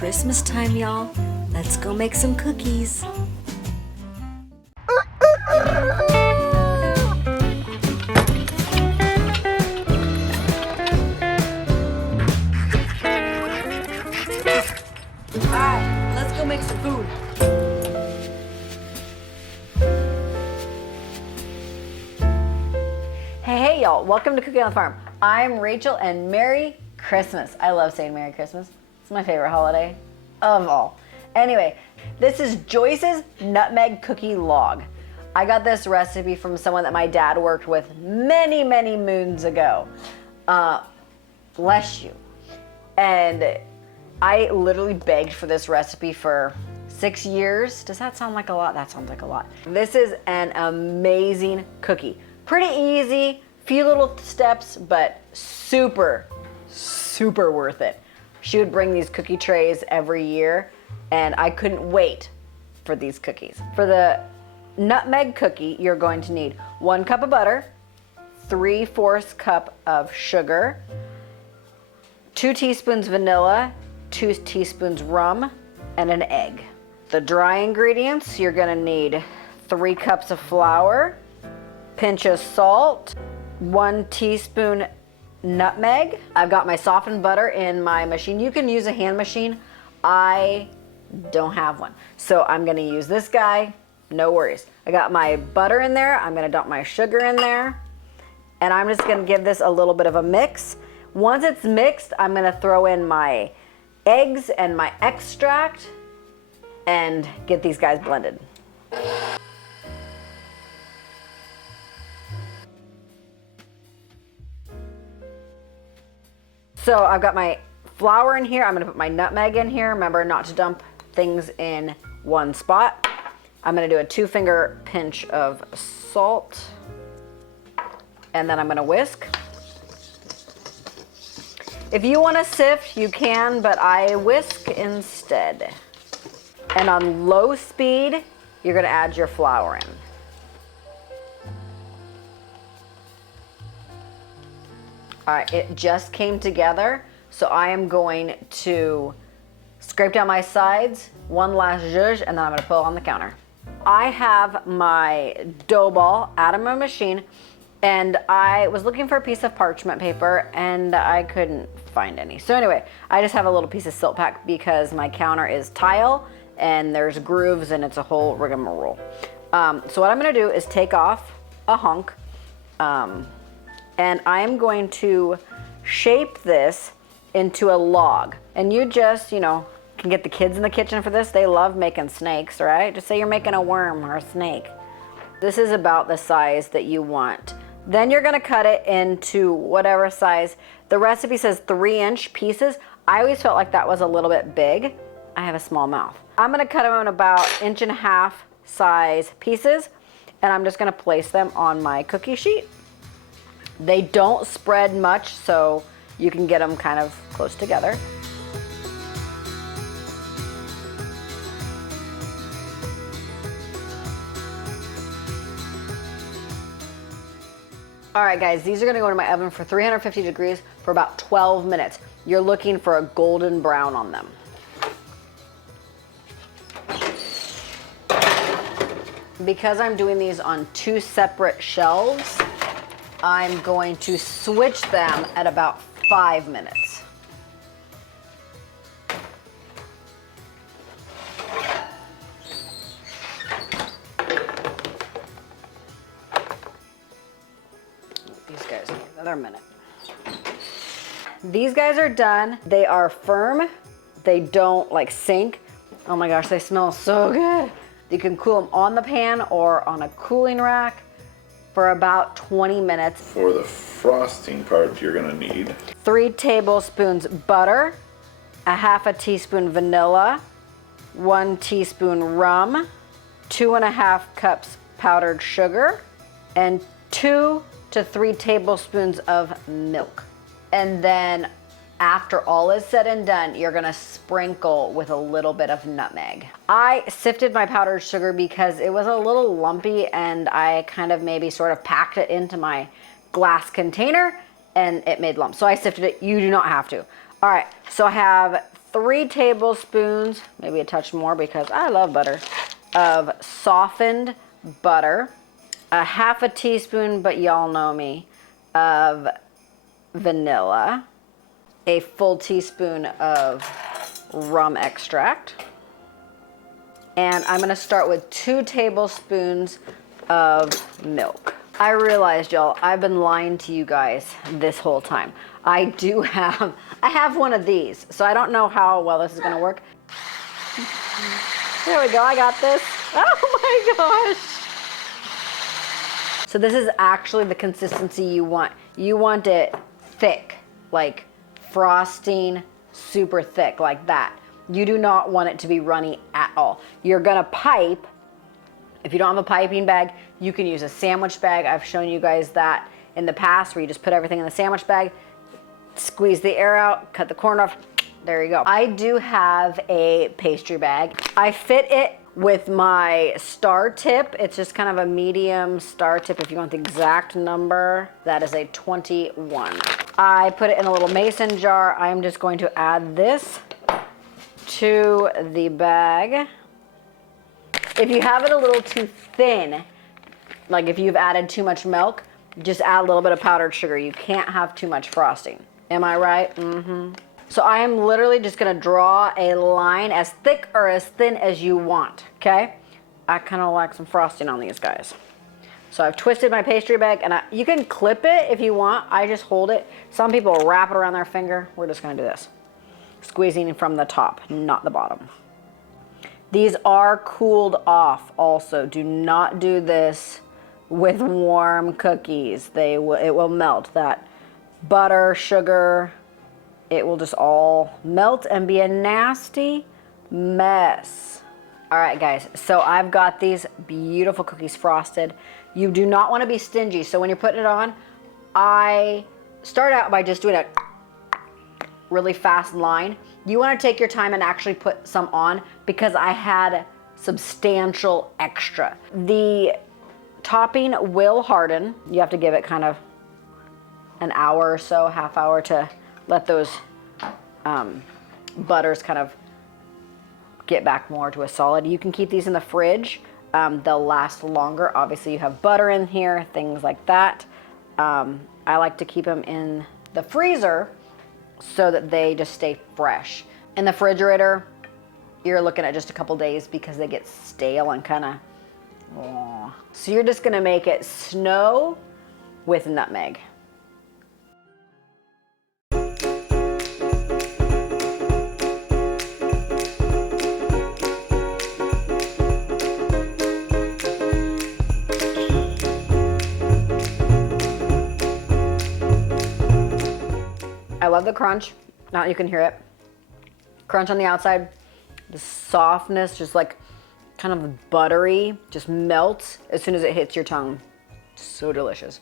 Christmas time, y'all. Let's go make some cookies. Alright, let's go make some food. Hey y'all, welcome to Cooking on the Farm. I'm Rachel and Merry Christmas. I love saying Merry Christmas. It's my favorite holiday of all. Anyway, this is Joyce's Nutmeg Cookie Log. I got this recipe from someone that my dad worked with many, many moons ago. Bless you. And I literally begged for this recipe for 6 years. Does that sound like a lot? That sounds like a lot. This is an amazing cookie. Pretty easy, few little steps, but super, super worth it. She would bring these cookie trays every year, and I couldn't wait for these cookies. For the nutmeg cookie, you're going to need 1 cup of butter, 3/4 cup of sugar, 2 teaspoons vanilla, 2 teaspoons rum, and an egg. The dry ingredients, you're gonna need 3 cups of flour, pinch of salt, 1 teaspoon nutmeg. I've got my softened butter in my machine. You can use a hand machine. I don't have one, so I'm gonna use this guy. No worries. I got my butter in there. I'm gonna dump my sugar in there, and I'm just gonna give this a little bit of a mix. Once it's mixed, I'm gonna throw in my eggs and my extract and get these guys blended. So I've got my flour in here. I'm gonna put my nutmeg in here. Remember not to dump things in one spot. I'm gonna do a 2-finger pinch of salt, and then I'm gonna whisk. If you wanna sift, you can, but I whisk instead. And on low speed, you're gonna add your flour in. All right, it just came together, so I am going to scrape down my sides, one last zhuzh, and then I'm gonna put it on the counter. I have my dough ball out of my machine, and I was looking for a piece of parchment paper, and I couldn't find any. So anyway, I just have a little piece of silk pack because my counter is tile, and there's grooves, and it's a whole rigmarole. So what I'm gonna do is take off a hunk, and I'm going to shape this into a log. And you just, can get the kids in the kitchen for this. They love making snakes, right? Just say you're making a worm or a snake. This is about the size that you want. Then you're gonna cut it into whatever size. The recipe says 3-inch pieces. I always felt like that was a little bit big. I have a small mouth. I'm gonna cut them in about 1.5-inch size pieces, and I'm just gonna place them on my cookie sheet. They don't spread much, so you can get them kind of close together. All right, guys, these are gonna go into my oven for 350 degrees for about 12 minutes. You're looking for a golden brown on them. Because I'm doing these on 2 separate shelves, I'm going to switch them at about 5 minutes. These guys need another minute. These guys are done. They are firm. They don't sink. Oh my gosh, they smell so good. You can cool them on the pan or on a cooling rack for about 20 minutes. For the frosting part, you're gonna need 3 tablespoons butter, a 1/2 teaspoon vanilla, 1 teaspoon rum, 2.5 cups powdered sugar, and 2 to 3 tablespoons of milk. And then after all is said and done, you're gonna sprinkle with a little bit of nutmeg. I sifted my powdered sugar because it was a little lumpy, and I kind of maybe sort of packed it into my glass container and it made lumps. So I sifted it. You do not have to. All right, so I have 3 tablespoons, maybe a touch more because I love butter, of softened butter, a half a teaspoon, but y'all know me, of vanilla, a full teaspoon of rum extract, and I'm gonna start with 2 tablespoons of milk. I realized, y'all, I've been lying to you guys this whole time. I have one of these, so I don't know how well this is gonna work. There we go, I got this. Oh my gosh. So this is actually the consistency you want. You want it thick, like frosting, super thick, like that. You do not want it to be runny at all. You're gonna pipe. If you don't have a piping bag, you can use a sandwich bag. I've shown you guys that in the past where you just put everything in the sandwich bag, squeeze the air out, cut the corn off, there you go. I do have a pastry bag. I fit it with my star tip. It's just kind of a medium star tip if you want the exact number. That is a 21. I put it in a little mason jar. I'm just going to add this to the bag. If you have it a little too thin, like if you've added too much milk, just add a little bit of powdered sugar. You can't have too much frosting. Am I right? Mm-hmm. So I am literally just gonna draw a line as thick or as thin as you want, okay? I kind of like some frosting on these guys. So I've twisted my pastry bag, and you can clip it if you want. I just hold it. Some people wrap it around their finger. We're just gonna do this. Squeezing from the top, not the bottom. These are cooled off also. Do not do this with warm cookies. It will melt. That butter, sugar, it will just all melt and be a nasty mess. All right, guys, so I've got these beautiful cookies frosted. You do not want to be stingy, so when you're putting it on, I start out by just doing a really fast line. You want to take your time and actually put some on because I had substantial extra. The topping will harden. You have to give it kind of an hour or so, half hour, to let those butters kind of get back more to a solid. You can keep these in the fridge. They'll last longer. Obviously, you have butter in here, things like that. I like to keep them in the freezer so that they just stay fresh. In the refrigerator, you're looking at just a couple days because they get stale and kind of, so you're just gonna make it snow with nutmeg. I love the crunch. Now you can hear it. Crunch on the outside, the softness, just like kind of buttery, just melts as soon as it hits your tongue. So delicious.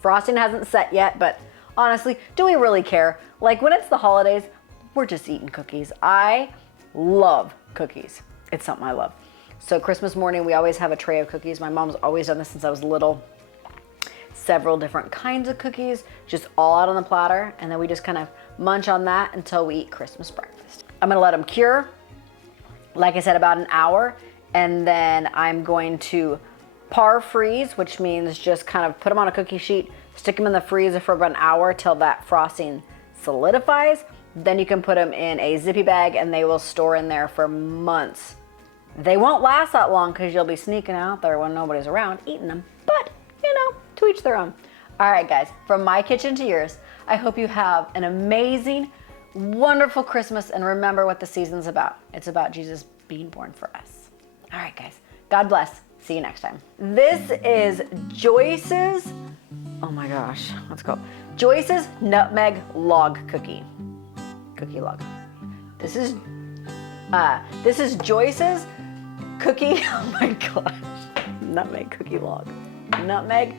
Frosting hasn't set yet, but honestly, do we really care? Like when it's the holidays, we're just eating cookies. I love cookies. It's something I love. So Christmas morning, we always have a tray of cookies. My mom's always done this since I was little. Several different kinds of cookies, just all out on the platter, and then we just kind of munch on that until we eat Christmas breakfast. I'm gonna let them cure, like I said, about an hour, and then I'm going to par freeze, which means just kind of put them on a cookie sheet, stick them in the freezer for about an hour till that frosting solidifies. Then you can put them in a zippy bag and they will store in there for months. They won't last that long because you'll be sneaking out there when nobody's around eating them, but you know, to each their own. All right, guys, from my kitchen to yours, I hope you have an amazing, wonderful Christmas, and remember what the season's about. It's about Jesus being born for us. All right, guys, God bless. See you next time. This is Joyce's, oh my gosh, let's go. Joyce's Nutmeg Log Cookie. Cookie log. This is Joyce's cookie, oh my gosh, Nutmeg Cookie Log. Nutmeg,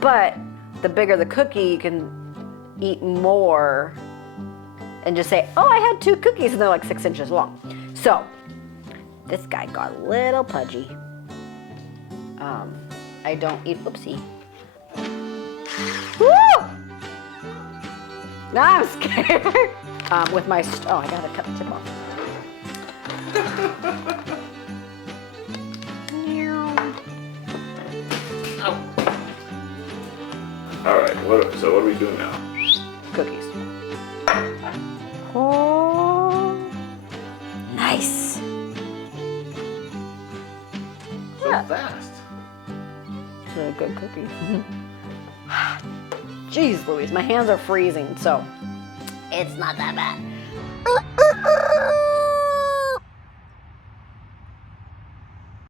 but the bigger the cookie, you can eat more and just say, oh, I had 2 cookies and they're like 6 inches long. So this guy got a little pudgy. I don't eat, oopsie. Woo! Now I'm scared. With my, oh, I gotta cut the tip off. All right, so what are we doing now? Cookies. Oh, nice. So fast. It's a good cookie. Jeez Louise, my hands are freezing, so it's not that bad.